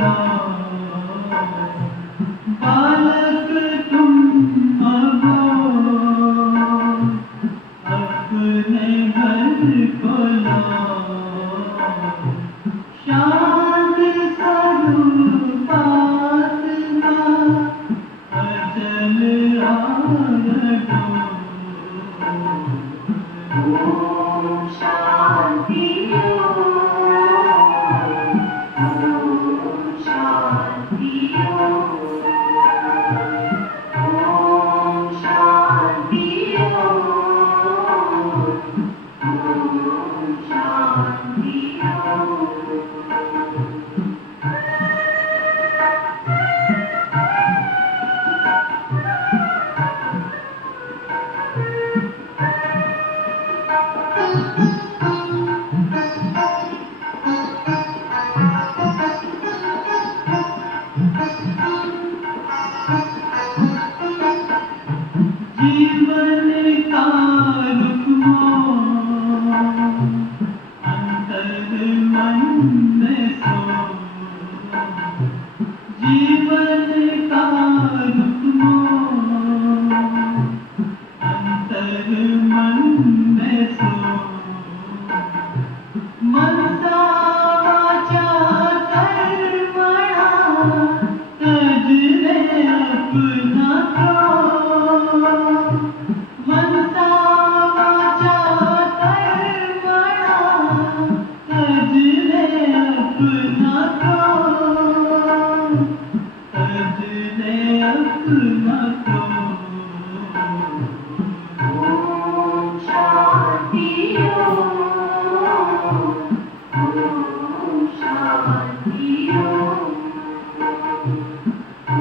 लाओ, बालक तुम अबो, अपने घर को लाओ। शांत स्वरूपात्मा अचल आरडो। ओम शांति ओम शांति ओम शांति ओम शांति। जीवन का रुकमो अंतर मन में सो, जीवन का रुकमो अंतर मन में सो। मनसा वाचा कर्मणा तजने अपना क्रोध। मनसा वाचा कर्मणा तजने अपना क्रोध, तजने अपना क्रोध। ओम शांति ओम शांति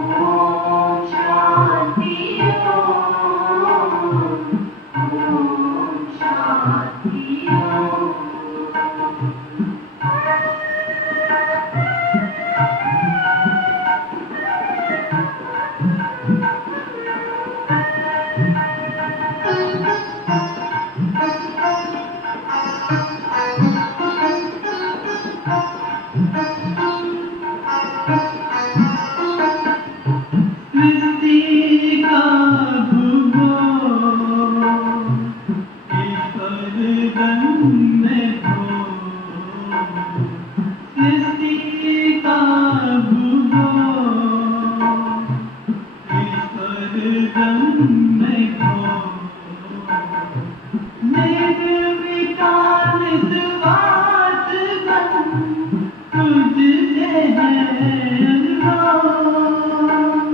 ओम शांति ओम शांति। सृष्टि का भूगोल ईश्वर धन में खो। सृष्टि का भूगोल ईश्वर धन में खो। निर्विकार निस्वार्थ बन तुझसे है अनुरोध।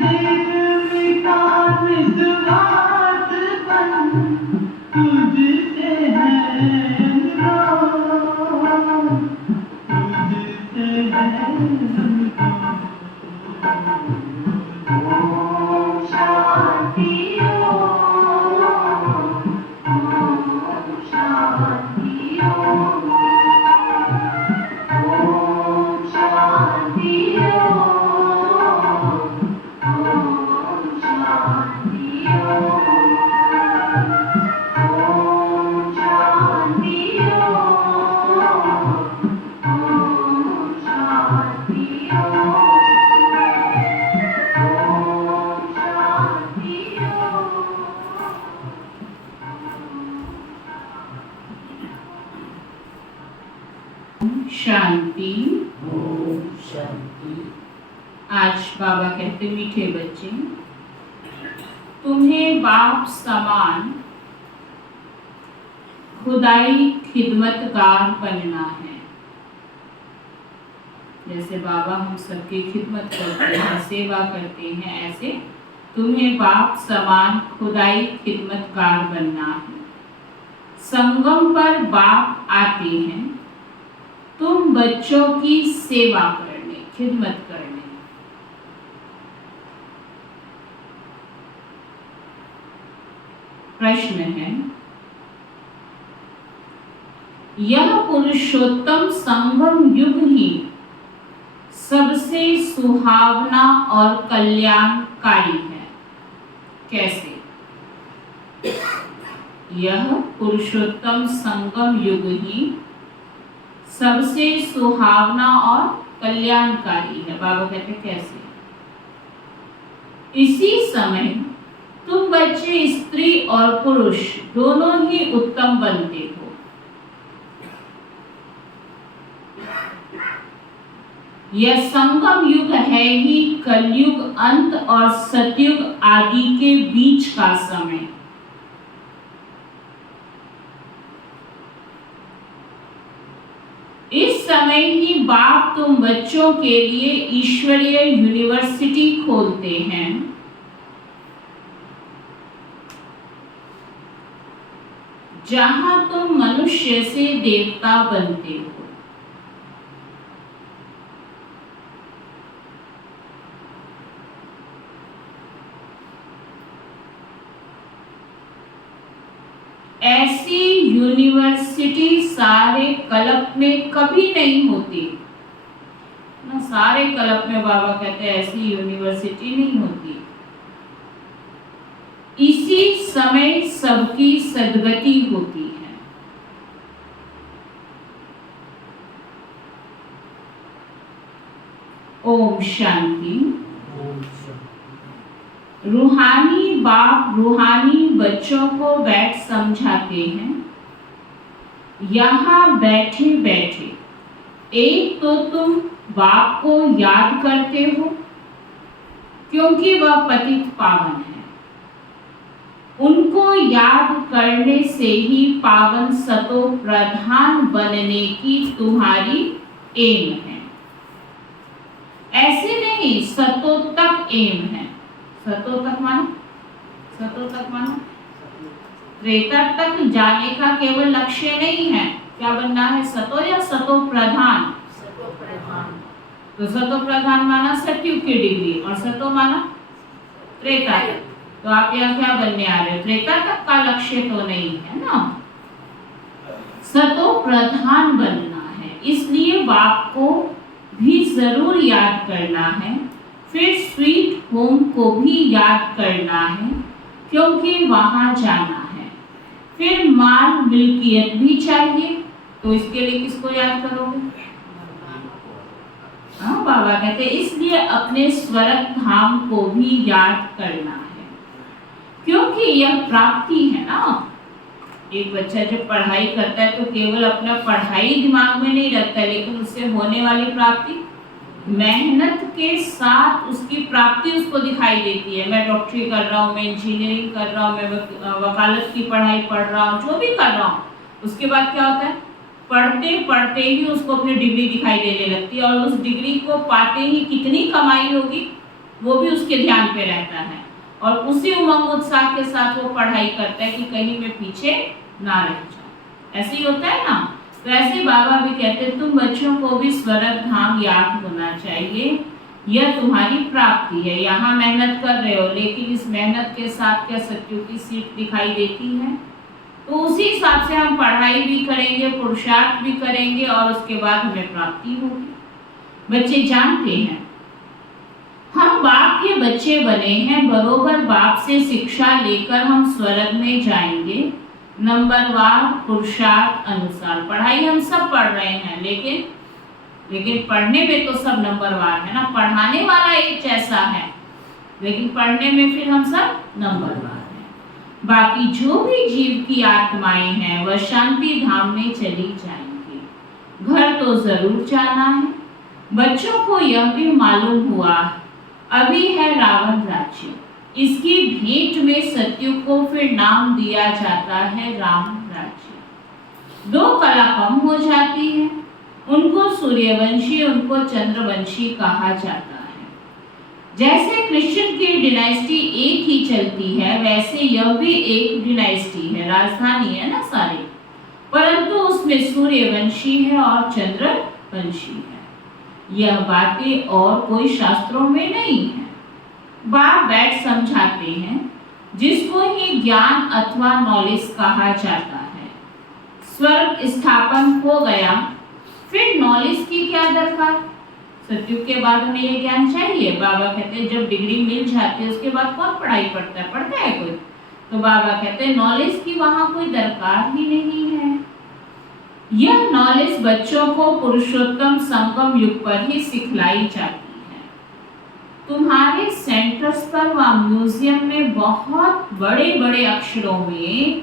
निर्विकार निस्वार्थ बन तुझसे है अनुरोध, तुझसे है अनुरोध। ओम शांति ओम शांति ओम शांति ओम शांति ओम शांति ओम शांति शांति। ओम शांति। आज बाबा कहते मीठे बच्चे, तुम्हें बाप समान खुदाई खिदमतगार बनना है। जैसे बाबा हम सबकी खिदमत करते हैं, सेवा करते हैं, ऐसे तुम्हें बाप समान खुदाई खिदमतगार बनना है। संगम पर बाप आते हैं तुम बच्चों की सेवा करने, खिदमत करने। प्रश्न है, यह पुरुषोत्तम संगम युग ही सबसे सुहावना और कल्याणकारी है, कैसे? यह पुरुषोत्तम संगम युग ही सबसे सुहावना और कल्याणकारी है। बाबा कहते कैसे? इसी समय तुम बच्चे स्त्री और पुरुष दोनों ही उत्तम बनते हो। यह संगम युग है ही कलयुग अंत और सतयुग आदि के बीच का समय। इस समय ही बाप तुम बच्चों के लिए ईश्वरीय यूनिवर्सिटी खोलते हैं, जहां तुम मनुष्य से देवता बनते हो। ऐसी यूनिवर्सिटी सारे कल्प में कभी नहीं होती ना। सारे कल्प में बाबा कहते हैं ऐसी यूनिवर्सिटी नहीं होती। इसी समय सबकी सद्गति होती है। ओम शांति। रूहानी बाप रूहानी बच्चों को बैठ समझाते हैं। यहाँ बैठे बैठे एक तो तुम बाप को याद करते हो, क्योंकि वह पतित पावन है। उनको याद करने से ही पावन सतो प्रधान बनने की तुम्हारी एम है। ऐसे नहीं, सतो तक एम है। सतो तक मानो, सतो तक मानो त्रेता तक जाने का केवल लक्ष्य नहीं है। क्या बनना है? सतो या सतो प्रधान? सतो प्रधान। तो सतो प्रधान माना सतयुग की डिग्री और सतो माना त्रेता। तो आप यहाँ क्या बनने आ रहे हो? त्रेता तक का लक्ष्य तो नहीं है ना। सतो प्रधान बनना है, इसलिए बाप को भी जरूर याद करना है। फिर स्वीट होम को भी याद करना है, क्योंकि वहां जाना है। फिर माल मिल्कियत भी चाहिए, तो इसके लिए किसको याद करोगे? हाँ, बाबा कहते हैं इसलिए अपने स्वर्ग धाम को भी याद करना है, क्योंकि यह प्राप्ति है ना। एक बच्चा जब पढ़ाई करता है तो केवल अपना पढ़ाई दिमाग में नहीं रखता है, लेकिन उससे होने वाली प्राप्ति, मेहनत के साथ उसकी प्राप्ति उसको दिखाई देती है। मैं डॉक्टरी कर रहा हूँ, मैं इंजीनियरिंग कर रहा हूँ, मैं वकालत की पढ़ाई पढ़ रहा हूँ, जो भी कर रहा हूँ, उसके बाद क्या होता है? पढ़ते पढ़ते ही उसको अपनी डिग्री दिखाई देने लगती है, और उस डिग्री को पाते ही कितनी कमाई होगी वो भी उसके ध्यान पे रहता है, और उसी उमंग उत्साह के साथ वो पढ़ाई करता है कि कहीं मैं पीछे ना रह जाऊं। ऐसे ही होता है ना। तो ऐसे बाबा भी कहते हैं तुम बच्चों को भी स्वर्ग धाम याद होना चाहिए, यह तुम्हारी प्राप्ति है। यहाँ मेहनत कर रहे हो, लेकिन इस मेहनत के साथ क्या सत्युग की सीट दिखाई देती है? तो उसी हिसाब से हम पढ़ाई भी करेंगे, पुरुषार्थ भी करेंगे, और उसके बाद हमें प्राप्ति होगी। बच्चे जानते हैं हम बाप के बच्चे बने हैं, बरोबर बाप से शिक्षा लेकर हम स्वर्ग में जाएंगे। नंबरवार पुरुषार्थ अनुसार पढ़ाई हम सब पढ़ रहे हैं, लेकिन पढ़ने में तो सब नंबरवार है ना। पढ़ाने वाला एक जैसा है, लेकिन पढ़ने में फिर हम सब नंबरवार हैं। बाकी जो भी जीव की आत्माएं हैं वह शांति धाम में चली जाएंगी। घर तो जरूर जाना है। बच्चों को यह भी मालूम हुआ अभी है रावण राज्य, इसकी भेंट में सत्युग को फिर नाम दिया जाता है राम राज्य। 2 कला कम हो जाती है, उनको सूर्यवंशी, उनको चंद्रवंशी कहा जाता है। जैसे कृष्ण की डिनाइस्टी एक ही चलती है, वैसे यह भी एक डिनाइस्टी है, राजधानी है ना सारी, परंतु उसमें सूर्यवंशी है और चंद्रवंशी है। यह बातें और कोई शास्त्रों में नहीं है। बाप बैठ समझाते हैं, जिसको ही ज्ञान अथवा नॉलेज कहा जाता है। स्वर्ग स्थापन हो गया, फिर नॉलेज की क्या दरकार? सतयुग के बाद हमें ये ज्ञान चाहिए। बाबा कहते हैं जब डिग्री मिल जाती है उसके बाद कौन पढ़ाई पढ़ता है? पढ़ता है कोई? तो बाबा कहते हैं नॉलेज की वहां कोई दरकार ही नहीं है। यह नॉलेज बच्चों को पुरुषोत्तम संगम युग पर ही सिखलाई जाती है। तुम्हारे सेंटर्स पर व म्यूजियम में बहुत बड़े बड़े अक्षरों में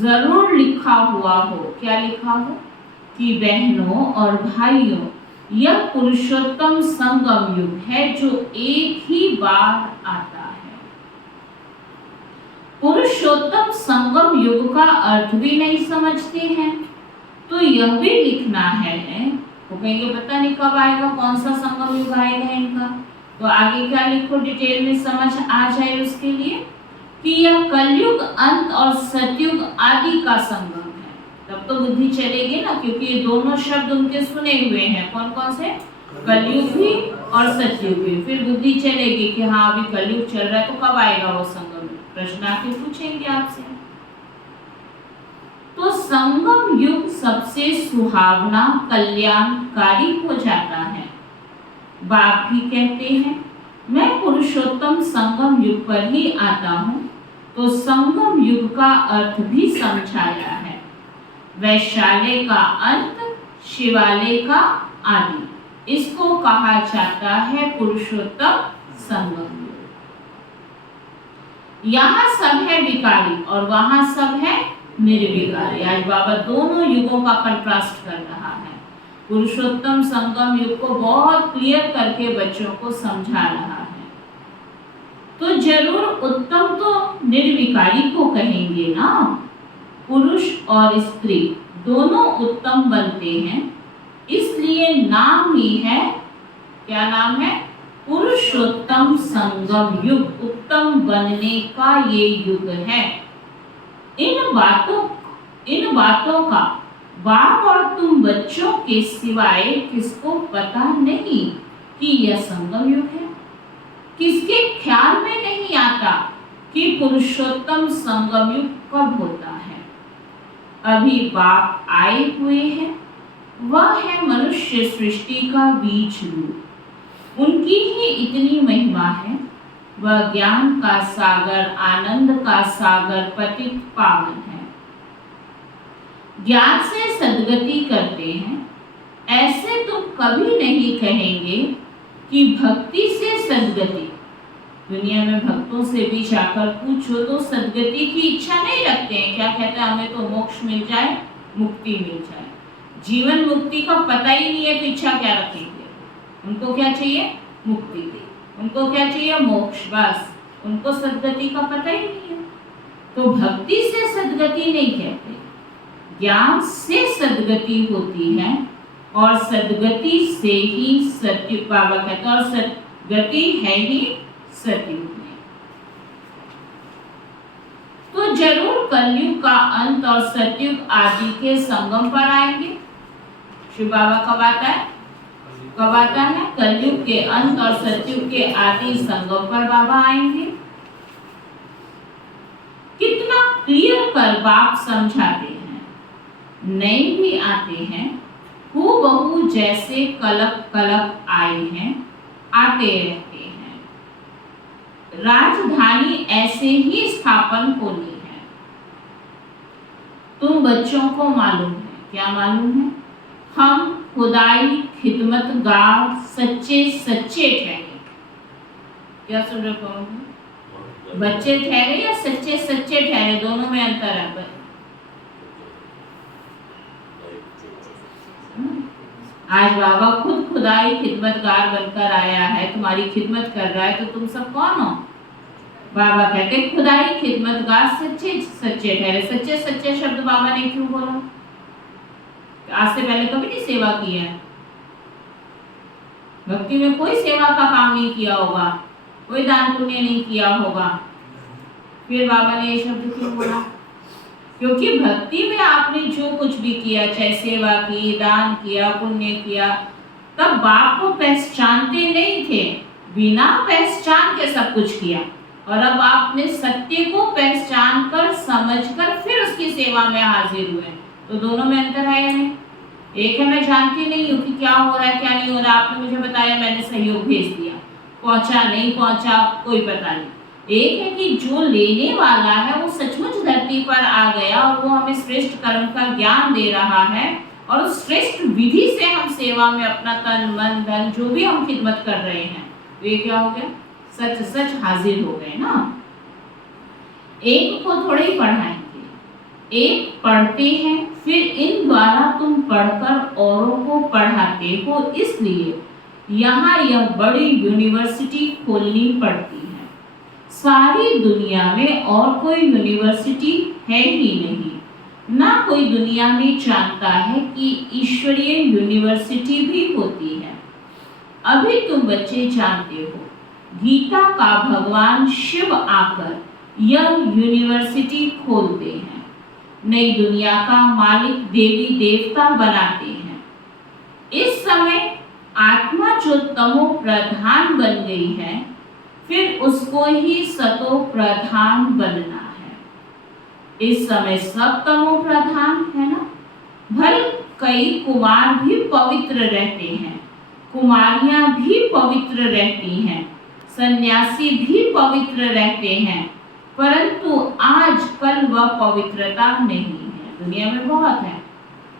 जरूर लिखा हुआ हो, क्या लिखा हो, कि बहनों और भाइयों, यह पुरुषोत्तम संगम युग है जो एक ही बार आता है। पुरुषोत्तम संगम युग का अर्थ भी नहीं समझते हैं तो यह भी लिखना है। वो कहेंगे पता नहीं कब आएगा, कौन सा संगम युग आएगा इनका, तो आगे क्या लिखो डिटेल में समझ आ जाए उसके लिए कि यह कलयुग अंत और सतयुग आदि का संगम है। तब तो बुद्धि चलेगी ना, क्योंकि ये दोनों शब्द उनके सुने हुए हैं। कौन कौन से? कलयुग भी और सतयुग भी। फिर बुद्धि चलेगी कि हाँ अभी कलयुग चल रहा है तो कब आएगा वो संगम। प्रश्न आके पूछेंगे आपसे। तो संगम युग सबसे सुहावना कल्याणकारी हो जाता है। बाप भी कहते हैं मैं पुरुषोत्तम संगम युग पर ही आता हूँ, तो संगम युग का अर्थ भी समझाया है। वैशाल्य का अंत, शिवालय का आदि, इसको कहा जाता है पुरुषोत्तम संगम युग। यहाँ सब है विकारी और वहां सब है निर्विकारी। आज बाबा दोनों युगों का कंट्रास्ट कर रहा है। पुरुषोत्तम संगम युग को बहुत क्लियर करके बच्चों को समझा रहा है। तो जरूर उत्तम तो निर्विकारी को कहेंगे ना। पुरुष और स्त्री दोनों उत्तम बनते हैं, इसलिए नाम ही है, क्या नाम है? पुरुषोत्तम संगम युग। उत्तम बनने का ये युग है। इन बातों का बाप और तुम बच्चों के सिवाय किसको पता नहीं कि यह संगम युग है। किसके ख्याल में नहीं आता कि पुरुषोत्तम संगम युग कब होता है। अभी बाप आए हुए हैं, वह है मनुष्य सृष्टि का बीज रूप। उनकी ही इतनी महिमा है। वह ज्ञान का सागर, आनंद का सागर, पतित पावन है। ज्ञान से सद्गति करते हैं। ऐसे तुम कभी नहीं कहेंगे कि भक्ति से सद्गति। दुनिया में भक्तों से भी जाकर पूछो तो सद्गति की इच्छा नहीं रखते हैं। क्या कहते हैं? हमें तो मोक्ष मिल जाए, मुक्ति मिल जाए। जीवन मुक्ति का पता ही नहीं है तो इच्छा क्या रखेंगे? उनको क्या चाहिए? मुक्ति। उनको क्या चाहिए? मोक्ष। बस उनको सद्गति का पता ही नहीं है। तो भक्ति से सद्गति नहीं कहते, ज्ञान से सद्गति होती है और सद्गति से ही सत्य। बाबा कहते हैं और सद्गति है ही सतयुग में। तो जरूर कलयुग का अंत और सतयुग आदि के संगम पर आएंगे। शिव बाबा कब आता है? कब आता है? कलयुग के अंत और सतयुग के आदि संगम पर बाबा आएंगे। कितना क्लियर कर बाप समझाते हैं। नए भी आते हैं, हूबहू जैसे कलप कलप आए हैं, आते रहते हैं। राजधानी ऐसे ही स्थापन होनी है। तुम बच्चों को मालूम है, क्या मालूम है? हम खुदाई खिदमतगार सच्चे सच्चे ठहरे। क्या सुन रहे हो? बच्चे ठहरे या सच्चे सच्चे ठहरे? दोनों में अंतर है। आज बाबा खुद खुदाई खिदमतगार बनकर आया है, तुम्हारी खिदमत कर रहा है, तो तुम सब कौन हो? बाबा कहते खुदाई खिदमतगार सच्चे सच्चे ठहरे। सच्चे सच्चे शब्द बाबा ने क्यों बोला? आज से पहले कभी नहीं सेवा की है। भक्ति में कोई सेवा का काम नहीं किया होगा, कोई दान पुण्य नहीं किया होगा, फिर बाबा ने ये शब्द क्यों बोला? क्योंकि भक्ति में आपने जो कुछ भी किया, चाहे सेवा की, दान किया, पुण्य किया, तब बाप को पहचानते नहीं थे, बिना पहचान के सब कुछ किया। और अब आपने सत्य को पहचान कर, समझ कर फिर उसकी सेवा में हाजिर हुए। तो दोनों में अंतर है या नहीं? एक है मैं जानती नहीं हूँ कि क्या हो रहा है क्या नहीं हो रहा, आपने मुझे बताया, मैंने सहयोग भेज दिया, पहुंचा नहीं पहुंचा कोई पता नहीं। एक है कि जो लेने वाला है वो सचमुच धरती पर आ गया और वो हमें श्रेष्ठ कर्म का ज्ञान दे रहा है, और उस श्रेष्ठ विधि से हम सेवा में अपना तन मन धन जो भी हम खिदमत कर रहे हैं, ये क्या हो गया, सच सच हाजिर हो गए ना। एक को थोड़े ही पढ़ाएंगे, एक पढ़ते हैं, फिर इन द्वारा तुम पढ़कर औरों को पढ़ाते हो, इसलिए यहाँ यह बड़ी यूनिवर्सिटी खोलनी पड़ती है। सारी दुनिया में और कोई यूनिवर्सिटी है ही नहीं, ना कोई दुनिया में जानता है कि ईश्वरीय यूनिवर्सिटी भी होती है। अभी तुम बच्चे जानते हो, गीता का भगवान शिव आकर यह यूनिवर्सिटी खोलते हैं, नई दुनिया का मालिक देवी देवता बनाते हैं। इस समय आत्मा जो तमो प्रधान बन गई है, फिर उसको ही सतो प्रधान बनना है। इस समय सब तमो प्रधान है ना। भल कई कुमार भी पवित्र रहते हैं, कुमारियां भी पवित्र रहती हैं, सन्यासी भी पवित्र रहते हैं, परंतु आजकल वह पवित्रता नहीं है। दुनिया में बहुत है,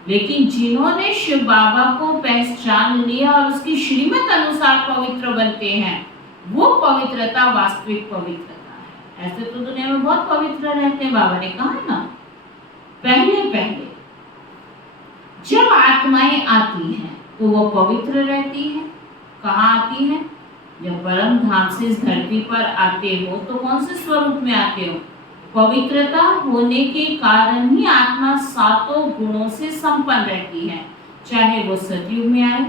लेकिन जिन्होंने शिव बाबा को पहचान लिया और उसकी श्रीमत अनुसार पवित्र बनते हैं, वो पवित्रता वास्तविक पवित्रता है। ऐसे तो दुनिया में बहुत पवित्र रहते हैं, बाबा ने कहा है ना। पहले पहले जब आत्माएं आती हैं तो वो पवित्र रहती है। कहाँ आती है? जब परम धाम से इस धरती पर आते हो तो कौन से स्वरूप में आते हो? पवित्रता होने के कारण ही आत्मा सातों गुणों से संपन्न रहती है। चाहे वो सतयुग में आए,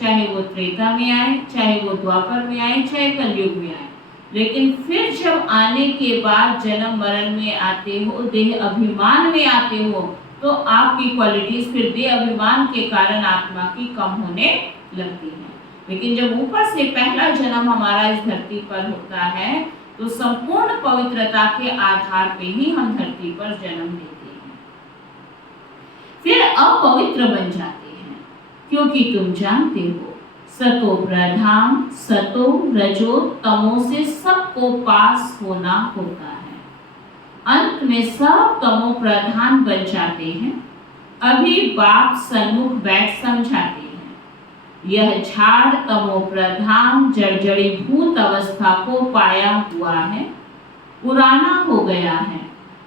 चाहे वो त्रेता में आए, चाहे वो द्वापर में आए, चाहे कलयुग में आए। लेकिन फिर जब आने के बाद जन्म मरण में आते हो, देह अभिमान में आते हो, तो आपकी क्वालिटीज फिर देह अभिमान के कारण आत्मा की कम होने लगती है। लेकिन जब ऊपर से पहला जन्म हमारा इस धरती पर होता है, तो संपूर्ण पवित्रता के आधार पे ही हम धरती पर जन्म लेते हैं। फिर अपवित्र बन जाते हैं, क्योंकि तुम जानते हो सतो प्रधान, सतो रजो तमो से सबको पास होना होता है। अंत में सब तमो प्रधान बन जाते हैं। अभी बाप सन्मुख बैठ समझाते हैं, यह झाड़ तमो प्रधान जर्जरी भूत अवस्था को पाया हुआ है, पुराना हो गया है,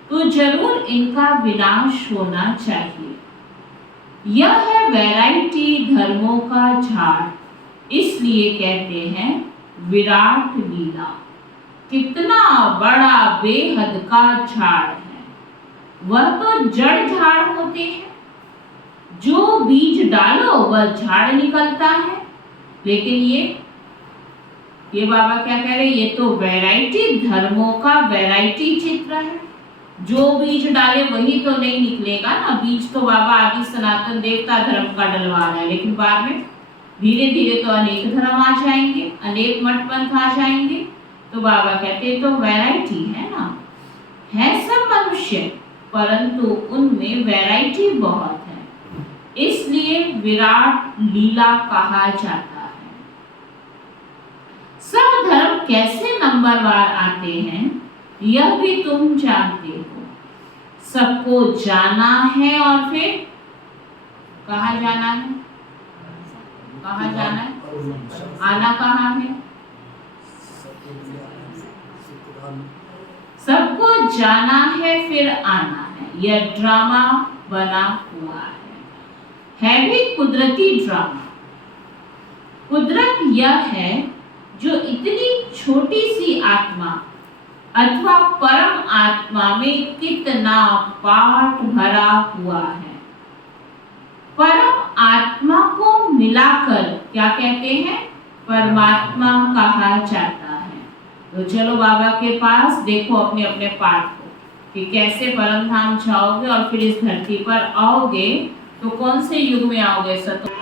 तो जरूर इनका विनाश होना चाहिए। यह है वैरायटी धर्मों का झाड़, इसलिए कहते हैं विराट लीला। कितना बड़ा बेहद का झाड़ है। वह तो जड़ झाड़ होते हैं, जो बीज डालो वह झाड़ निकलता है। लेकिन ये बाबा क्या कह रहे हैं? ये तो वैरायटी धर्मों का वैरायटी चित्र है। जो बीज डाले वही तो नहीं निकलेगा ना। बीज तो बाबा आदि सनातन देवता धर्म का डलवा रहा है, लेकिन बाद में धीरे धीरे तो अनेक धर्म आ जाएंगे, अनेक मठ पंथ आ जाएंगे। तो बाबा कहते हैं तो वैरायटी है ना। है सब मनुष्य, परंतु उनमें वैरायटी बहुत है, इसलिए विराट लीला कहा जाता है। सब धर्म कैसे नंबरवार आते हैं यह भी तुम जानते हो। सबको जाना है और फिर कहाँ जाना है? कहाँ जाना है? आना कहाँ है? सबको जाना है फिर आना है। यह ड्रामा बना हुआ है भी कुदरती ड्रामा। कुदरत यह है जो इतनी छोटी सी आत्मा अथवा परम आत्मा में कितना पाठ भरा हुआ है। परम आत्मा को मिलाकर क्या कहते हैं? परमात्मा कहा जाता है। तो चलो बाबा के पास देखो अपने अपने पाठ को कि कैसे परम धाम जाओगे और फिर इस धरती पर आओगे तो कौन से युग में आओगे? सतो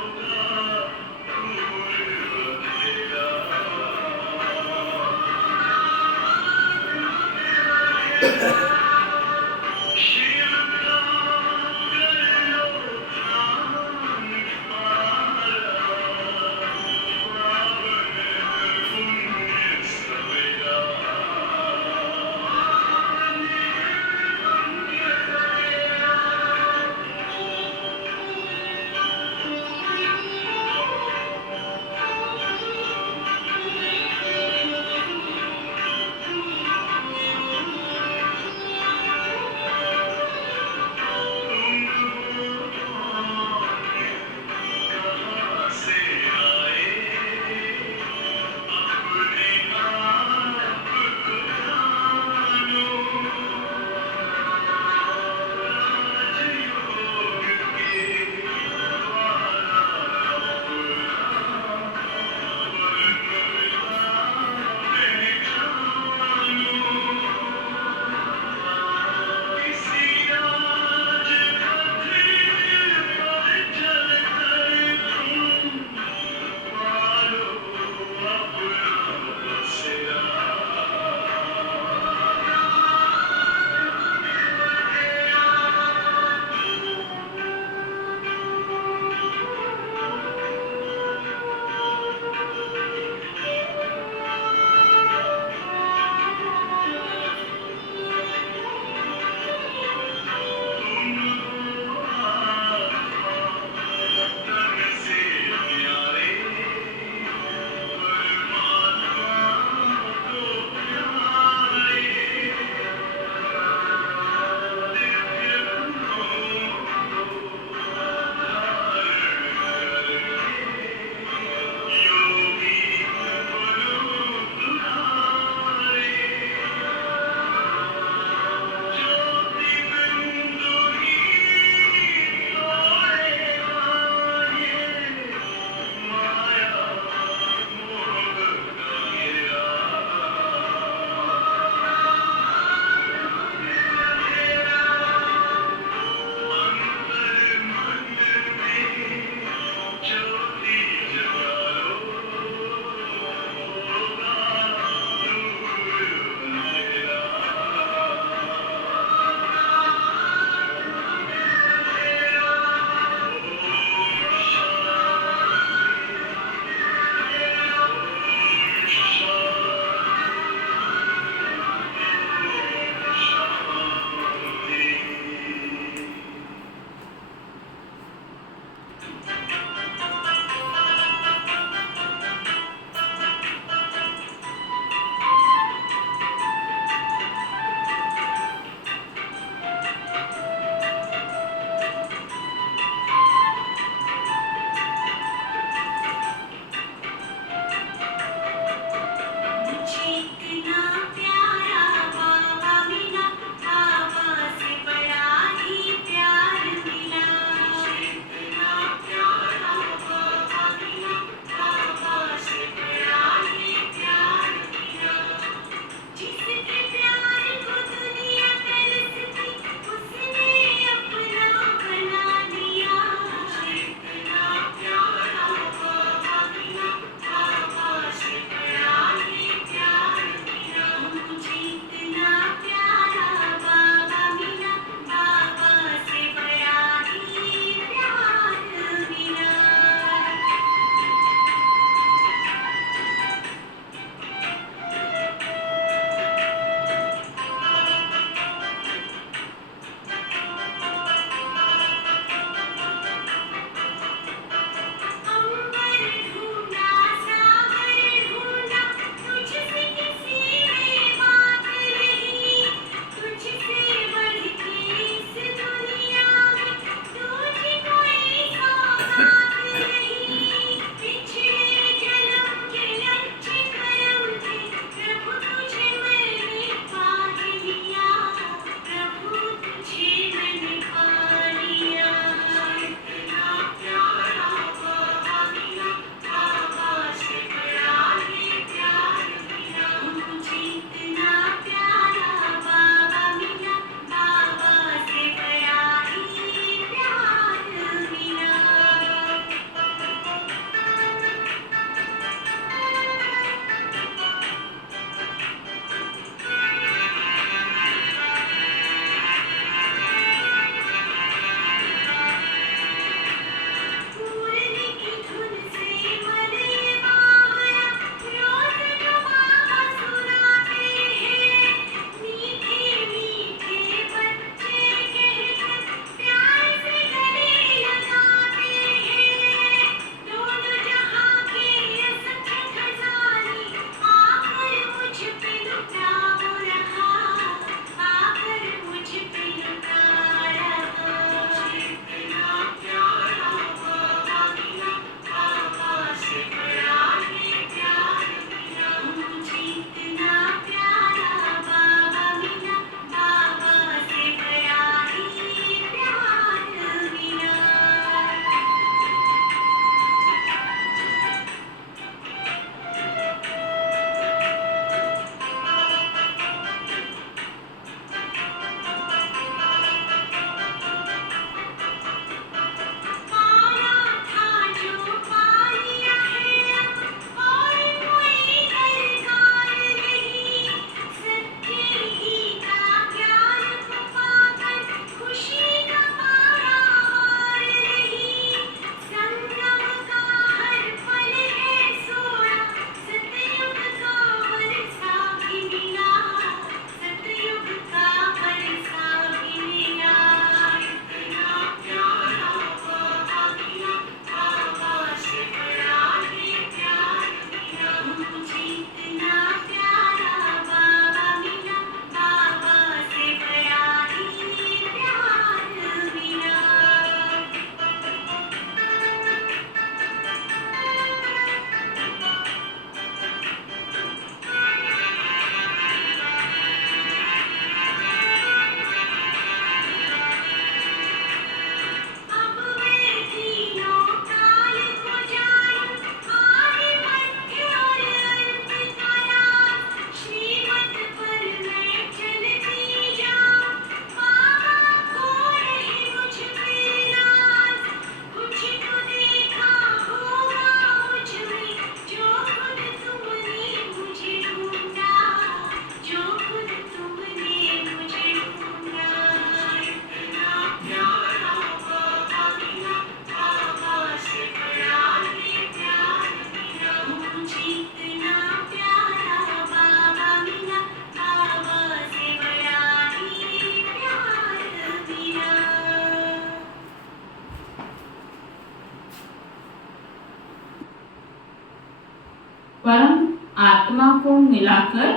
परम आत्मा को मिलाकर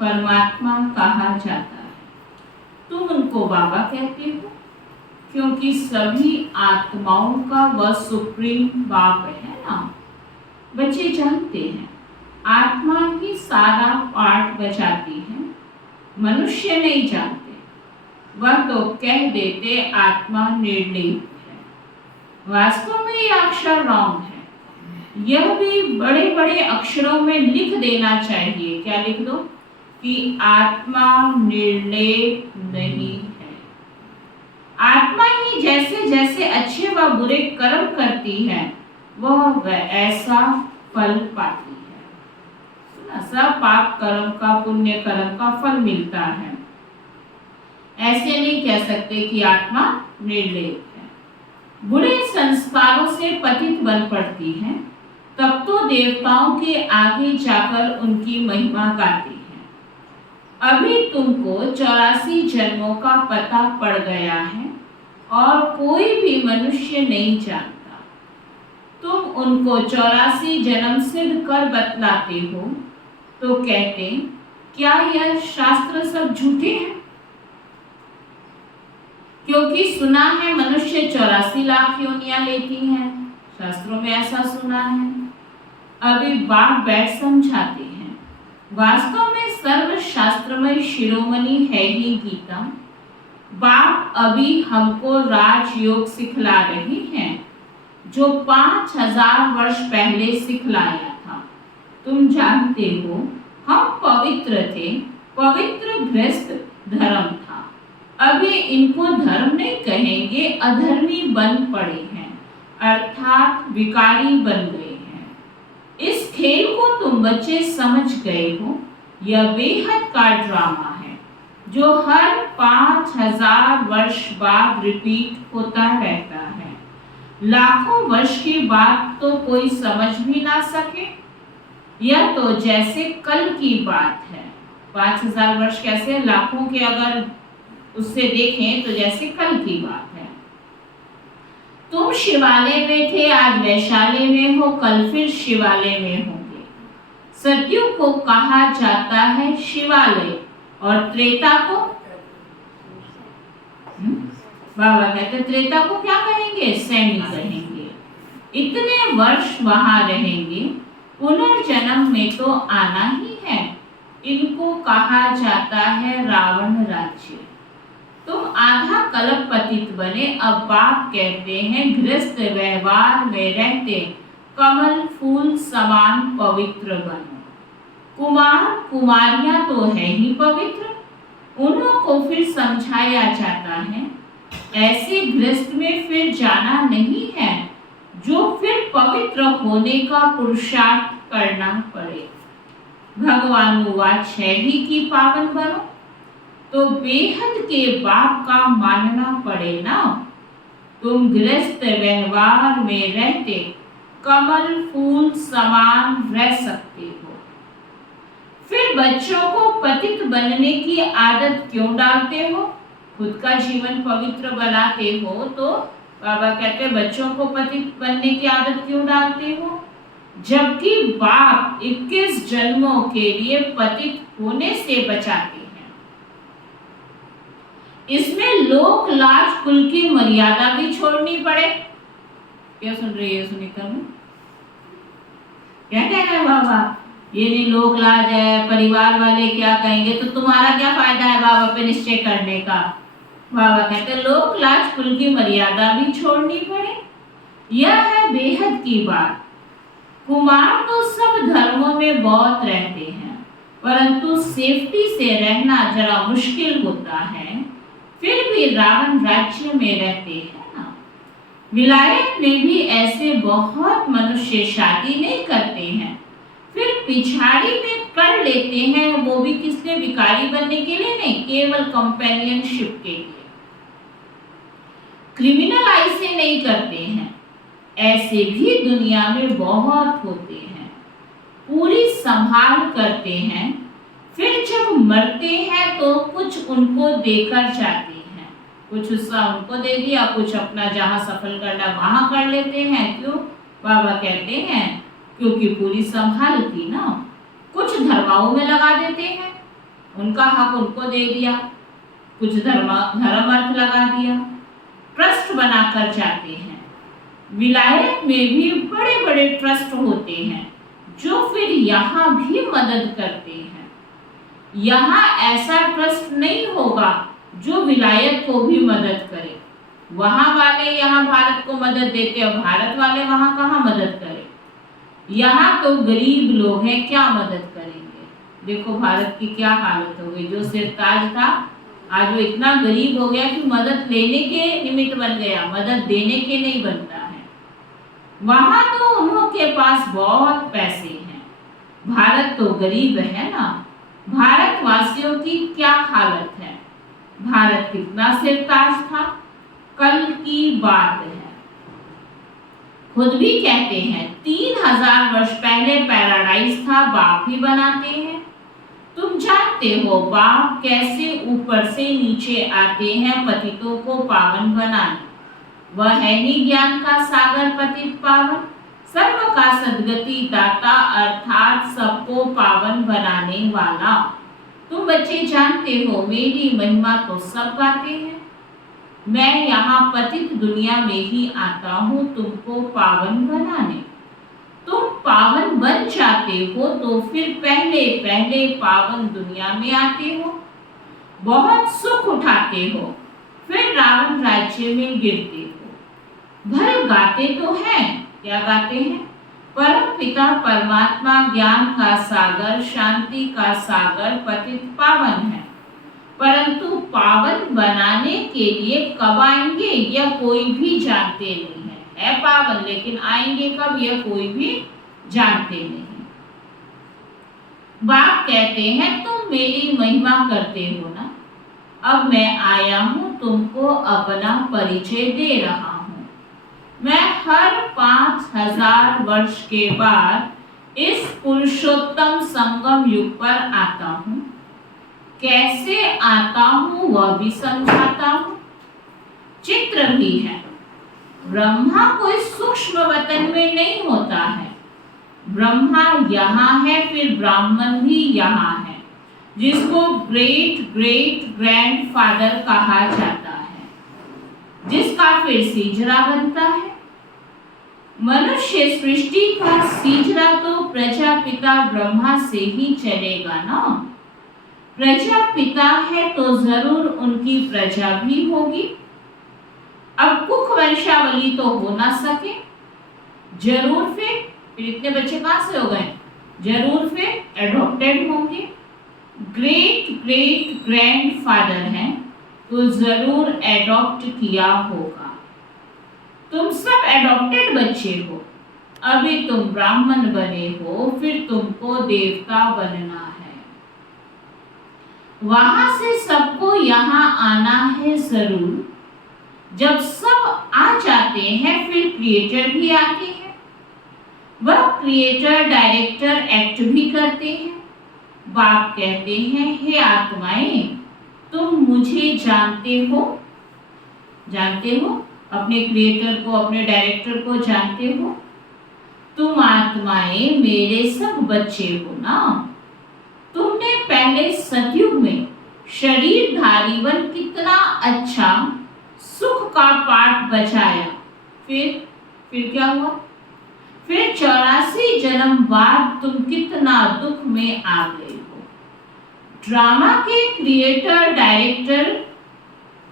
परमात्मा कहा जाता है। तुम उनको बाबा कहते हो क्योंकि सभी आत्माओं का वह सुप्रीम बाप है ना। बच्चे जानते हैं आत्मा ही सारा पाठ बजाती है, मनुष्य नहीं जानते। वह तो कह देते आत्मा निर्लेप है, वास्तव में ये अक्षर रॉन्ग है। यह भी बड़े बड़े अक्षरों में लिख देना चाहिए। क्या लिख दो कि आत्मा निर्लेप नहीं है। आत्मा ही जैसे जैसे अच्छे व बुरे कर्म करती है वह ऐसा फल पाती है। सुना, सब पाप कर्म का पुण्य कर्म का फल मिलता है। ऐसे नहीं कह सकते कि आत्मा निर्लेप है। बुरे संस्कारों से पतित बन पड़ती है तब तो देवताओं के आगे जाकर उनकी महिमा गाती है। अभी तुमको 84 जन्मों का पता पड़ गया है और कोई भी मनुष्य नहीं जानता। तुम उनको 84 जन्म सिद्ध कर बतलाते हो तो कहते क्या यह शास्त्र सब झूठे हैं? क्योंकि सुना है मनुष्य 84 लाख योनियां लेती हैं, शास्त्रों में ऐसा सुना है। अभी बाप बैठ समझाते हैं वास्तव में सर्व शास्त्रमय शिरोमणि है ही गीता। बाप अभी हमको राजयोग सिखला रहे हैं जो 5000 वर्ष पहले सिखलाया था। तुम जानते हो हम पवित्र थे, पवित्र गृहस्थ धर्म था। अभी इनको धर्म नहीं कहेंगे, अधर्मी बन पड़े हैं अर्थात विकारी बन गए हैं। इस खेल को तुम बच्चे समझ गए हो। यह बेहद का ड्रामा है जो हर 5000 वर्ष बाद रिपीट होता रहता है। लाखों वर्ष के बाद तो कोई समझ भी ना सके। यह तो जैसे कल की बात है। 5000 वर्ष कैसे, लाखों के अगर उससे देखें तो जैसे कल की बात है। तुम शिवालय में थे, आज वैशाली में हो, कल फिर शिवालय में होंगे। सतयुग को कहा जाता है शिवालय और त्रेता को बाबा कहते त्रेता को क्या कहेंगे? सैनी कहेंगे। इतने वर्ष वहां रहेंगे, पुनर्जन्म में तो आना ही है। इनको कहा जाता है रावण राज्य। तुम आधा कल्प पतित बने, अब बाप कहते हैं गृहस्थ व्यवहार में रहते कमल फूल समान पवित्र बनो। कुमार कुमारियां तो है ही पवित्र, उन्हों को फिर समझाया जाता है ऐसे गृहस्थ में फिर जाना नहीं है जो फिर पवित्र होने का पुरुषार्थ करना पड़े। भगवान वाच है ही कि पावन बनो, तो बेहद के बाप का मानना पड़े ना। तुम गृहस्थ व्यवहार में रहते कमल फूल समान रह सकते हो, फिर बच्चों को पतित बनने की आदत क्यों डालते हो? खुद का जीवन पवित्र बनाते हो तो बाबा कहते बच्चों को पतित बनने की आदत क्यों डालते हो? जबकि बाप 21 जन्मों के लिए पतित होने से बचाते हैं। इसमें लोक लाज कुल की मर्यादा भी छोड़नी पड़े। क्या सुन रही है सुनीता में? क्या कहना है बाबा? ये नहीं लोक लाज है, परिवार वाले क्या कहेंगे, तो तुम्हारा क्या फायदा है बाबा पे निश्चय करने का? बाबा कहते लोक लाज कुल की मर्यादा भी छोड़नी पड़े। यह है बेहद की बात। कुमार तो सब धर्मों में बहुत रहते हैं, परंतु सेफ्टी से रहना जरा मुश्किल होता है। फिर भी रावण राज्य में रहते हैं ना। विलायत में भी ऐसे बहुत मनुष्य शादी नहीं करते हैं, फिर पिछाड़ी में कर लेते हैं, वो भी किस लिए? विकारी बनने के लिए नहीं, केवल कंपेनियनशिप के लिए। क्रिमिनल ऐसे नहीं करते हैं, ऐसे भी दुनिया में बहुत होते हैं। पूरी संभाल करते हैं, फिर जब मरते हैं तो कुछ उनको देकर जाते हैं, कुछ हिस्सा उनको दे दिया, कुछ अपना जहाँ सफल करना वहां कर लेते हैं। क्यों? बाबा कहते हैं क्योंकि पूरी संभाल की ना। कुछ धर्माओं में लगा देते हैं, उनका हक उनको दे दिया, कुछ धर्म अर्थ लगा दिया, ट्रस्ट बनाकर जाते हैं। विलायत में भी बड़े बड़े ट्रस्ट होते हैं जो फिर यहाँ भी मदद करते हैं। यहाँ ऐसा ट्रस्ट नहीं होगा जो विलायत को भी मदद करे। वहाँ वाले यहाँ भारत को मदद देते और भारत वाले वहाँ कहाँ मदद करे। यहाँ तो गरीब लोग हैं, क्या मदद करेंगे। देखो भारत की क्या हालत हो गई। जो सिरताज था आज वो इतना गरीब हो गया कि मदद लेने के निमित्त बन गया, मदद देने के नहीं बनता है। वहां तो उन्होंने पास बहुत पैसे हैं, भारत तो गरीब है ना। भारतवासियों की क्या हालत है। भारत कितना सिरताज था, कल की बात है। खुद भी कहते हैं 3000 वर्ष पहले पैराडाइज था, बाप ही बनाते हैं। तुम जानते हो बाप कैसे ऊपर से नीचे आते हैं पतितों को पावन बनाने। वह है ही ज्ञान का सागर पतित पावन, सर्व का सद्गति दाता अर्थात सबको पावन बनाने वाला। तुम बच्चे जानते हो मेरी महिमा तो सब गाते हैं। मैं यहाँ पतित दुनिया में ही आता हूँ तुमको पावन बनाने। तुम पावन बन जाते हो तो फिर पहले पहले पावन दुनिया में आते हो, बहुत सुख उठाते हो, फिर रावण राज्य में गिरते हो। भल गाते तो हैं, क्या गाते हैं? परम पिता परमात्मा ज्ञान का सागर, शांति का सागर, पतित पावन है। परंतु पावन बनाने के लिए कब आएंगे यह कोई भी जानते नहीं है पावन, लेकिन आएंगे कब यह कोई भी जानते नहीं। बाप कहते हैं तुम मेरी महिमा करते हो ना, अब मैं आया हूं तुमको अपना परिचय दे रहा हूं। मैं हर 5000 वर्ष के बाद इस पुरुषोत्तम संगम युग पर आता हूं। कैसे आता हूं वह भी समझाता हूं। चित्र भी है। ब्रह्मा कोई सूक्ष्म वतन में नहीं होता है। ब्रह्मा यहाँ है, फिर ब्राह्मण भी यहाँ है, जिसको ग्रेट ग्रेट ग्रैंडफादर कहा जाता है, जिसका फिर सीजरा बनता है। मनुष्य सृष्टि का सीजरा तो प्रजापिता ब्रह्मा से ही चलेगा ना। प्रजापिता है तो जरूर उनकी प्रजा भी होगी। अब कुक वंशावली तो हो ना सके, जरूर फिर इतने बच्चे कहां से हो गए, जरूर फिर एडॉप्टेड होंगे। ग्रेट ग्रेट ग्रैंडफादर हैं तो जरूर एडॉप्ट किया होगा। तुम सब एडॉप्टेड बच्चे हो। अभी तुम ब्राह्मण बने हो, फिर तुमको देवता बनना है। वहां से सबको यहाँ आना है जरूर। जब सब आ जाते हैं फिर क्रिएटर भी आते हैं। वह क्रिएटर डायरेक्टर एक्ट भी करते हैं। बाप कहते हैं हे आत्माएं तुम मुझे जानते हो, जानते हो अपने क्रिएटर को, अपने डायरेक्टर को जानते हो। तुम आत्माएं मेरे सब बच्चे हो ना। तुमने पहले सतयुग में शरीरधारीवन कितना अच्छा सुख का पाठ बजाया, फिर क्या हुआ? फिर 84 जन्म बाद तुम कितना दुख में आ गए हो। ड्रामा के क्रिएटर डायरेक्टर,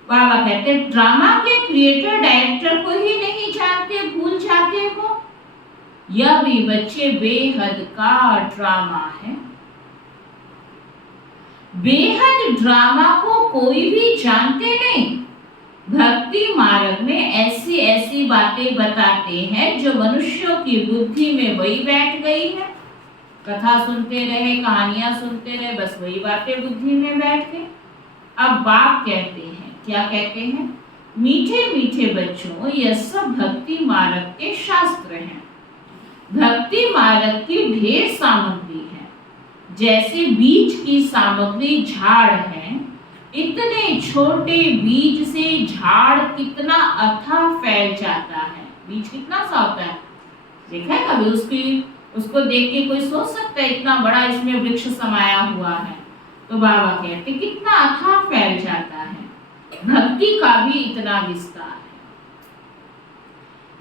बाबा कहते ड्रामा के क्रिएटर डायरेक्टर को ही नहीं जानते, भूल जाते हो। यह भी बच्चे बेहद का ड्रामा है। बेहद ड्रामा को कोई भी जानते नहीं। भक्ति मार्ग में ऐसी ऐसी बातें बताते हैं जो मनुष्यों की बुद्धि में वही बैठ गई है। कथा सुनते रहे, कहानियां सुनते रहे, बस वही बातें बुद्धि में बैठ गई। अब बाप कहते हैं, क्या कहते हैं? मीठे मीठे बच्चों, यह सब भक्ति मार्ग के शास्त्र हैं। भक्ति मार्ग की ढेर सामग्री है। जैसे बीज की सामग्री झाड़ है, इतने छोटे बीज से झाड़ कितना अथाह फैल जाता है। बीज कितना सा होता है, देखा है कभी? उसको देख के कोई सोच सकता है इतना बड़ा इसमें वृक्ष समाया हुआ है। तो बाबा कहते कितना अथाह फैल जाता है, भक्ति का भी इतना विस्तार है।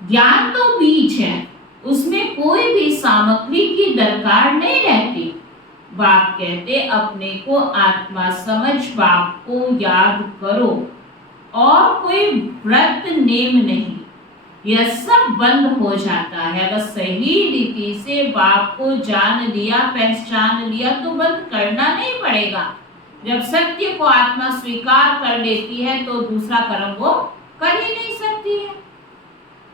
ज्ञान तो बीज है, उसमें कोई भी सामग्री की दरकार नहीं रहती। बाप कहते अपने को आत्मा समझ बाप को याद करो, और कोई व्रत नेम नहीं, यह सब बंद हो जाता है। अगर सही रीति से बाप को जान लिया, पहचान लिया तो बंद करना नहीं पड़ेगा। जब सत्य को आत्मा स्वीकार कर लेती है तो दूसरा कर्म वो कर ही नहीं सकती है।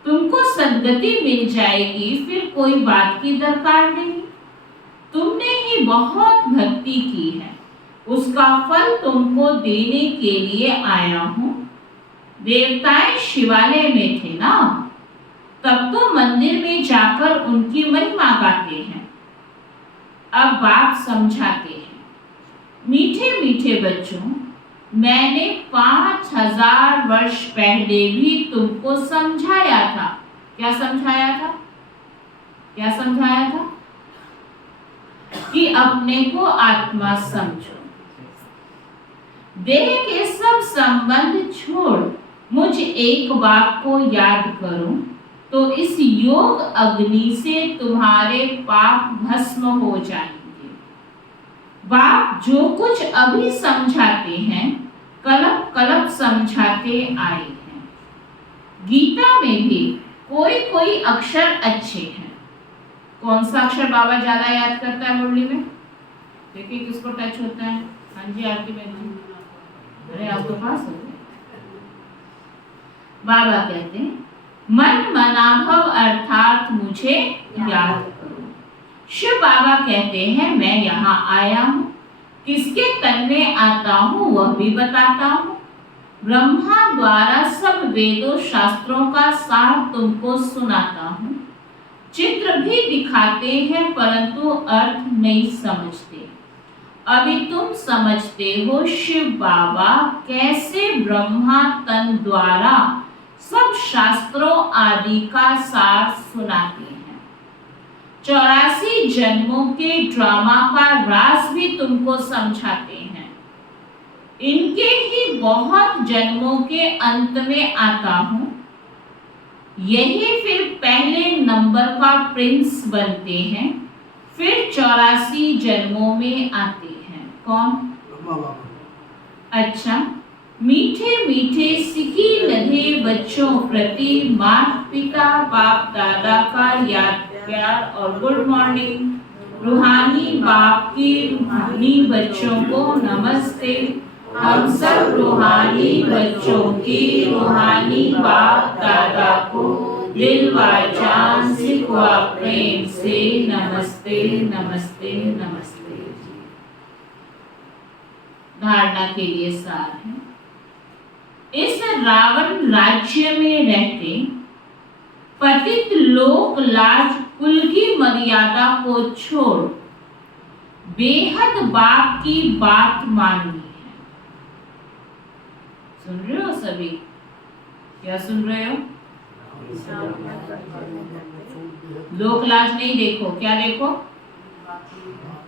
तुमको सद्गति मिल जाएगी, फिर कोई बात की दरकार नहीं। तुमने ही बहुत भक्ति की है, उसका फल तुमको देने के लिए आया हूँ। देवताएं शिवालय में थे ना, तब तो मंदिर में जाकर उनकी महिमा गाते हैं। अब बाप समझाते हैं, मीठे मीठे बच्चों, मैंने 5000 वर्ष पहले भी तुमको समझाया था। क्या समझाया था? क्या समझाया था? कि अपने को आत्मा समझो, देह के सब संबंध छोड़ मुझ एक बाप को याद करो, तो इस योग अग्नि से तुम्हारे पाप भस्म हो जाएंगे। बाप जो कुछ अभी समझाते हैं, कल्प कल्प समझाते आए हैं। गीता में भी कोई कोई अक्षर अच्छे हैं। कौन सा अक्षर बाबा ज्यादा याद करता है मुरली में? देखिए किसको टच होता है। हाँ जी आरती बहन जी, अरे आप तो पास हो गए। बाबा कहते हैं मन मनाभव अर्थात मुझे याद करो। शिव बाबा कहते हैं मैं यहाँ आया हूँ, किसके तन में आता हूँ वह भी बताता हूँ। ब्रह्मा द्वारा सब वेदों शास्त्रों का सार तुमको सुनाता हूँ। चित्र भी दिखाते हैं परंतु अर्थ नहीं समझते। अभी तुम समझते हो शिव बाबा कैसे ब्रह्मा तन द्वारा सब शास्त्रों आदि का सार सुनाते हैं। 84 जन्मों के ड्रामा का राज भी तुमको समझाते हैं। इनके ही बहुत जन्मों के अंत में आता हूँ। यही फिर पहले नंबर का प्रिंस बनते हैं, फिर 84 जन्मों में आते हैं। कौन? अच्छा, मीठे मीठे सिकी लधे बच्चों प्रति माता पिता बाप दादा का याद प्यार और गुड मॉर्निंग। रूहानी बाप की रूहानी बच्चों को नमस्ते। हम सब रूहानी बच्चों की रूहानी बाप दादा को दिल व जान सिखवा प्रेम से नमस्ते नमस्ते नमस्ते। धारणा के लिए सार है, इस रावण राज्य में रहते पतित लोक लाज कुल की मर्यादा को छोड़ बेहद बाप की बात माननी है। सुन रहे हो सभी? क्या सुन रहे हो? लोक लाज नहीं देखो, क्या देखो?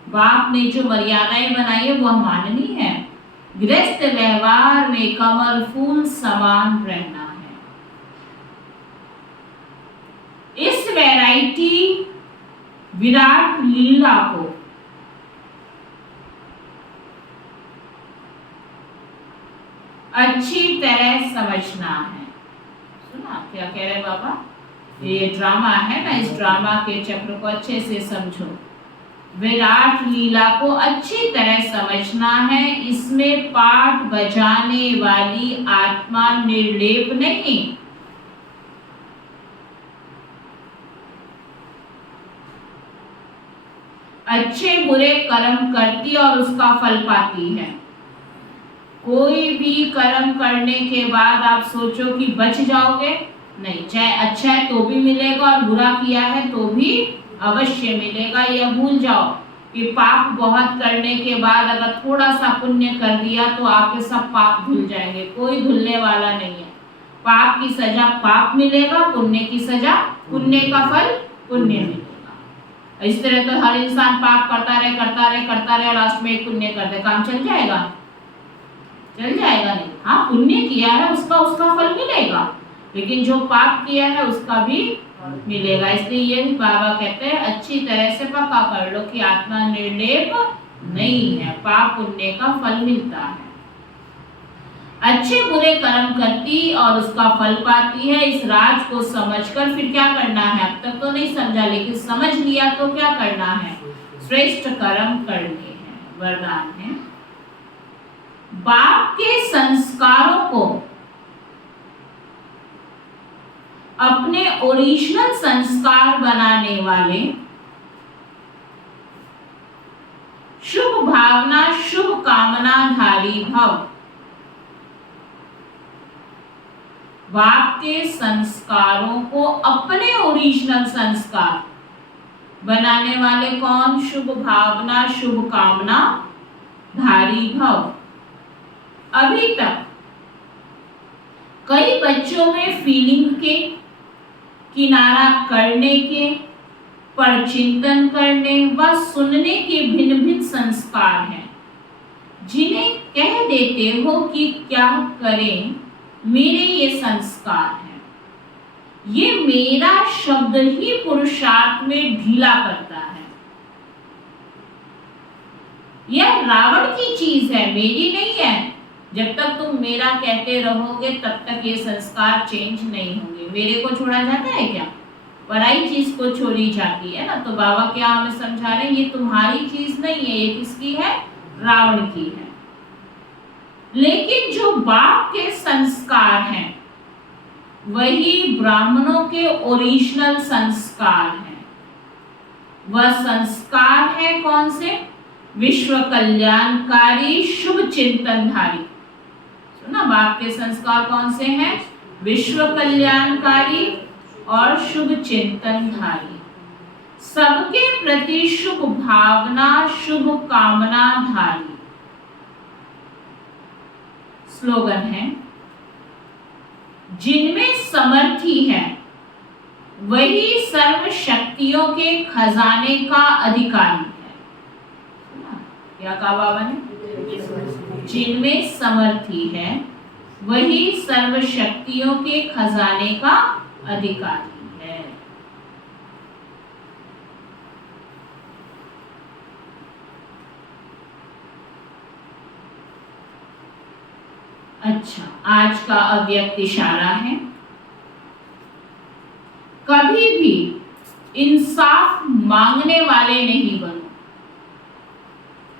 बाप ने जो मर्यादाएं बनाई है वह माननी है। गृहस्थ व्यवहार में कमल फूल समान रहना है। इस वैरायटी विराट लीला को अच्छी तरह समझना है। सुना क्या कह रहे बाबा? ये ड्रामा है ना, इस ड्रामा के चक्र को अच्छे से समझो। विराट लीला को अच्छी तरह समझना है। इसमें पाठ बजाने वाली आत्मा निर्लेप नहीं, अच्छे बुरे कर्म करती और उसका फल पाती है। कोई भी कर्म करने के बाद आप सोचो कि बच जाओगे, नहीं। चाहे अच्छा है तो भी मिलेगा और बुरा किया है तो भी अवश्य मिलेगा। यह भूल जाओ कि पाप बहुत करने के बाद अगर थोड़ा सा पुण्य कर दिया तो आपके सब पाप धुल जाएंगे। कोई धुलने वाला नहीं है। पाप की सजा पाप मिलेगा, पुण्य की सजा पुण्य का फल पुण्य मिलेगा। इस तरह तो हर इंसान पाप करता रहे लास्ट में एक पुण्य कर दे, काम चल जाएगा? चल जाएगा नहीं। हाँ, पुण्य किया है उसका फल मिलेगा, लेकिन जो पाप किया है उसका भी मिलेगा। इसलिए ये बाबा कहते हैं अच्छी तरह से पक्का कर लो कि आत्मा निर्लेप नहीं है, पाप पुण्य का फल मिलता है। अच्छे बुरे कर्म करती और उसका फल पाती है। इस राज को समझकर फिर क्या करना है? अब तक तो नहीं समझा, लेकिन समझ लिया तो क्या करना है? श्रेष्ठ कर्म करने हैं। वरदान है, बाप के संस्कारों को अपने ओरिजिनल संस्कार बनाने वाले, शुभ भावना शुभ कामना धारी भव। बाप के संस्कारों को अपने ओरिजिनल संस्कार बनाने वाले कौन? शुभ भावना शुभ कामना धारी भव। अभी तक कई बच्चों में फीलिंग के, किनारा करने के, परचिंतन करने व सुनने के भिन्न भिन्न संस्कार हैं, जिन्हें कह देते हो कि क्या करें, मेरे ये संस्कार हैं। ये मेरा शब्द ही पुरुषार्थ में ढीला करता है। यह रावण की चीज है, मेरी नहीं है। जब तक तुम मेरा कहते रहोगे तब तक ये संस्कार चेंज नहीं होंगे। मेरे को छोड़ा जाता है क्या? पराई चीज को छोड़ी जाती है ना। तो बाबा क्या हमें समझा रहे हैं, ये तुम्हारी चीज नहीं है, ये किसकी है? रावण की है। लेकिन जो बाप के संस्कार हैं वही ब्राह्मणों के ओरिजिनल संस्कार हैं। वह संस्कार है कौन से? विश्व कल्याणकारी शुभ चिंतनधारी। सुना, बाप के संस्कार कौन से हैं? विश्व कल्याणकारी और शुभ चिंतनधारी, सबके प्रति शुभ भावना शुभ कामना धारी। स्लोगन है, जिनमें समर्थी है वही सर्व शक्तियों के खजाने का अधिकारी है। क्या कहा बाबा ने? जिनमें समर्थी है वही सर्व शक्तियों के खजाने का अधिकारी है। अच्छा, आज का अव्यक्त इशारा है, कभी भी इंसाफ मांगने वाले नहीं बनो।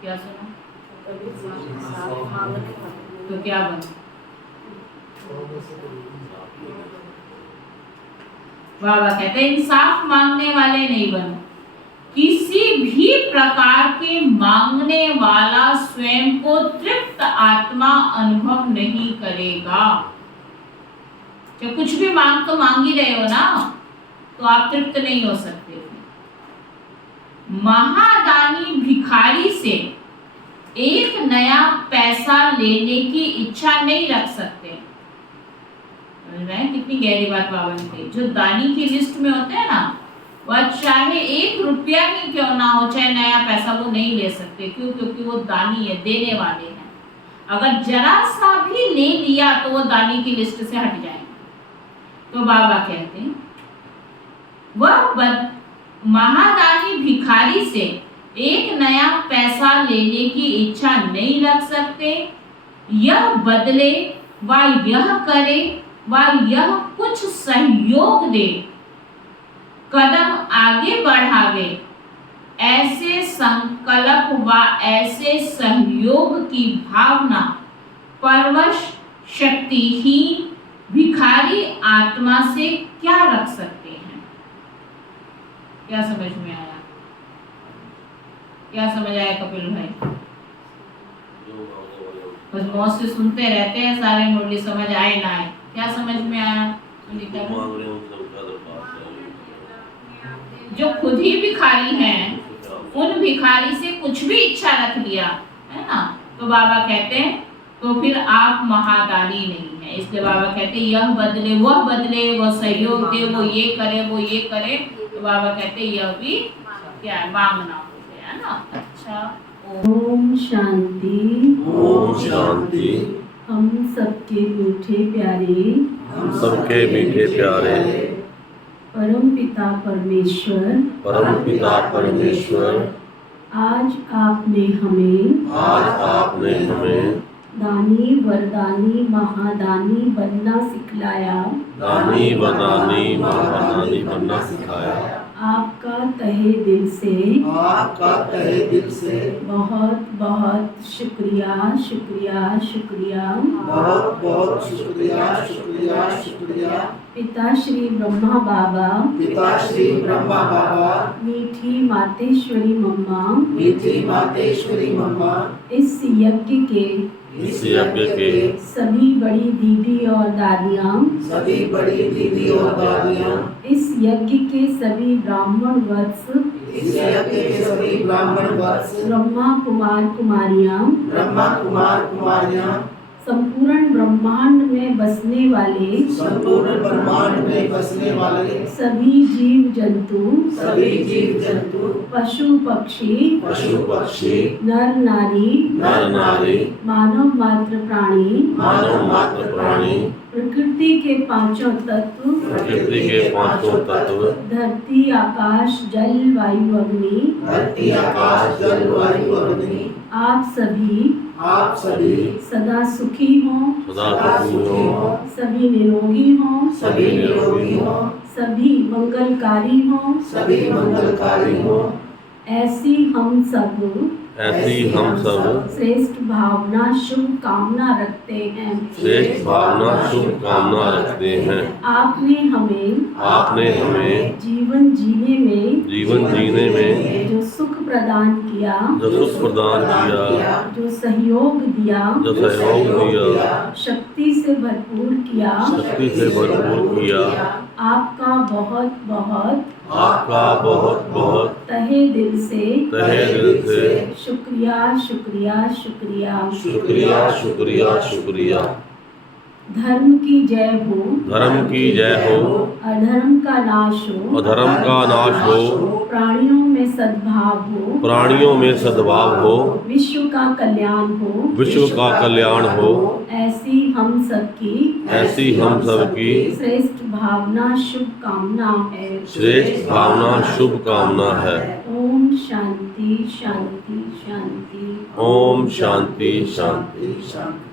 क्या सुना? तो क्या बनो? बाबा कहते हैं इंसाफ मांगने वाले नहीं बनो। किसी भी प्रकार के मांगने वाला स्वयं को तृप्त आत्मा अनुभव नहीं करेगा। जब कुछ भी तो मांग ही रहे हो ना, तो आप तृप्त नहीं हो सकते। महादानी भिखारी से एक नया पैसा लेने की इच्छा नहीं रख सकते। कितनी गहरी बात बाबा ने कही। जो दानी की लिस्ट में होते हैं ना, वह चाहे 1 रुपया ही क्यों ना हो, चाहे नया पैसा, वो नहीं ले सकते। क्यों? क्योंकि वो दानी है, देने वाले हैं। अगर जरा सा भी ले लिया तो वो दानी की लिस्ट से हट जाएंगे। तो बाबा कहते हैं वह महादानी भिखारी से एक नया पैसा लेने की इच्छा नहीं रख सकते। यह बदले व यह करे व यह कुछ सहयोग दे, कदम आगे बढ़ावे, ऐसे संकल्प व ऐसे सहयोग की भावना परवश शक्तिहीन भिखारी आत्मा से क्या रख सकते हैं? क्या समझ में आया? क्या समझ आया कपिल भाई? बस मौज से सुनते रहते हैं सारे मुरली, समझ आए ना आए। क्या समझ में आया? सुनीता, जो खुद ही भिखारी हैं, उन भिखारी से कुछ भी इच्छा रख लिया है ना, तो बाबा कहते हैं तो फिर आप महादानी नहीं है। इसलिए बाबा कहते हैं यह बदले, वह सहयोग दे, वो ये करे, वो ये करे, तो बाबा कहते हैं यह भी क्या है, मांगना हो गया ना। अच्छा, ओम शांति। ओम शांति। हम सबके मीठे प्यारे हम सबके मीठे प्यारे परम पिता परमेश्वर, परम पिता परमेश्वर, आज आपने हमें दानी वरदानी महादानी बनना सिखलाया। दानी वरदानी महादानी बनना सिखाया। आपका तहे दिल से बहुत बहुत शुक्रिया शुक्रिया शुक्रिया। बहुत बहुत शुक्रिया शुक्रिया शुक्रिया। पिता श्री ब्रह्मा बाबा, पिता श्री ब्रह्मा बाबा, मीठी मातेश्वरी मम्मा, मीठी मातेश्वरी मम्मा, इस यज्ञ के इस यज्ञ के सभी बड़ी दीदी और दादियाँ, सभी बड़ी दीदी और दादियाँ, इस यज्ञ के सभी ब्राह्मण वत्स, इस यज्ञ के सभी ब्राह्मण वत्स, ब्रह्मा कुमार कुमारियाँ, ब्रह्मा कुमार कुमारियाँ, संपूर्ण ब्रह्मांड में बसने वाले संपूर्ण ब्रह्मांड में बसने वाले सभी जीव जंतु, सभी जीव जंतु, पशु पक्षी, पशु पक्षी, नर नारी, नर नारी, मानव मात्र प्राणी, मानव मात्र प्राणी, प्रकृति के पांचों तत्व, प्रकृति के पांचों तत्व, धरती आकाश जल वायु अग्नि, धरती आकाश जल वायु अग्नि, आप सभी सदा सुखी हों, सदा सुखी हो, सभी निरोगी हों, सभी निरोगी हो, सभी मंगलकारी हों, सभी मंगलकारी हो। ऐसी हम सब श्रेष्ठ भावना शुभ कामना रखते हैं। श्रेष्ठ भावना शुभ कामना रखते हैं। आपने हमें जीवन जीने में जो सुख प्रदान किया, जो सहयोग दिया, शक्ति से भरपूर किया, आपका बहुत बहुत तहे दिल से शुक्रिया शुक्रिया शुक्रिया। शुक्रिया। धर्म की जय हो, अधर्म का नाश हो, प्राणियों में सद्भाव हो, विश्व का कल्याण हो, ऐसी हम सबकी श्रेष्ठ भावना शुभ कामना है। ओम शांति शांति शांति। ओम शांति शांति शांति।